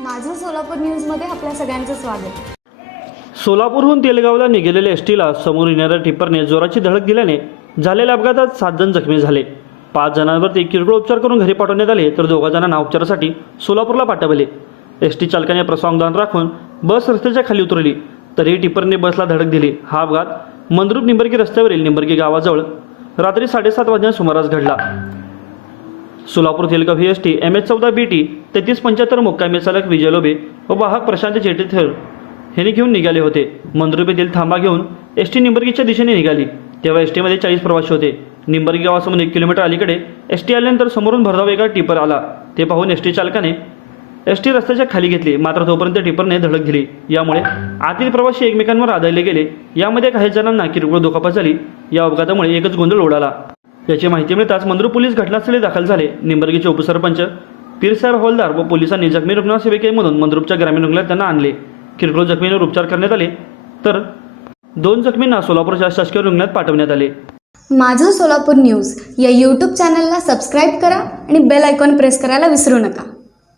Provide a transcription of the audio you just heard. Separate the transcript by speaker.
Speaker 1: माझं सोलापूर न्यूजमध्ये आपल्या सगळ्यांचं स्वागत.
Speaker 2: सोलापूरहून तेलगावला निघालेल्या एस टीला समोर येणाऱ्या टिप्परने जोराची धडक दिल्याने झालेल्या अपघातात सात जण जखमी झाले. पाच जणांवरती किरकोळ उपचार करून घरी पाठवण्यात आले तर दोघा जणांना उपचारासाठी सोलापूरला पाठवले. एस टी चालकाने प्रसंगदान राखून बस रस्त्याच्या खाली उतरली तरीही टिप्परने बसला धडक दिली. हा अपघात मंद्रुप निंबर्गी रस्त्यावरील निंबर्गी गावाजवळ रात्री साडेसात वाजण्यास सुमारास घडला. सोलापूर तेलगाव ही एस टी एम एच चौदा बी टी तेहतीस पंच्याहत्तर मुक्कामी चालक विजय लोबे व वाहक प्रशांत चेटेथर यांनी घेऊन निघाले होते. मंद्रुप थांबा घेऊन एस टी निंबर्गीच्या दिशेने निघाली. तेव्हा एस टीमध्ये चाळीस प्रवासी होते. निंबर्गी गावासमोर एक किलोमीटर अलीकडे एस टी आल्यानंतर समोरून भरधाव एका टिपर आला. ते पाहून एस टी चालकाने एस टी रस्त्याच्या खाली घेतली. मात्र तोपर्यंत टिपरने धडक दिली. यामुळे आतील प्रवासी एकमेकांवर आदळले गेले. यामध्ये काही जणांना किरकोळ दुखापत झाली. या अपघातामुळे एकच गोंधळ उडाला याची माहिती मिळताच मंद्रू पोलीस घटनास्थळी दाखल झाले. निंबर्गीचे उपसरपंच पीरसाहेब हवालदार व पोलिसांनी जखमी रुग्णसेविकेमधून मंद्रुपच्या ग्रामीण रुग्णालयात त्यांना आणले. किरकोळ जखमींवर उपचार करण्यात आले. तर दोन जखमींना सोलापूरच्या शासकीय रुग्णालयात पाठवण्यात आले.
Speaker 1: माझं सोलापूर न्यूज या यूट्यूब चॅनलला सबस्क्राईब करा आणि बेल आयकॉन प्रेस करायला विसरू नका.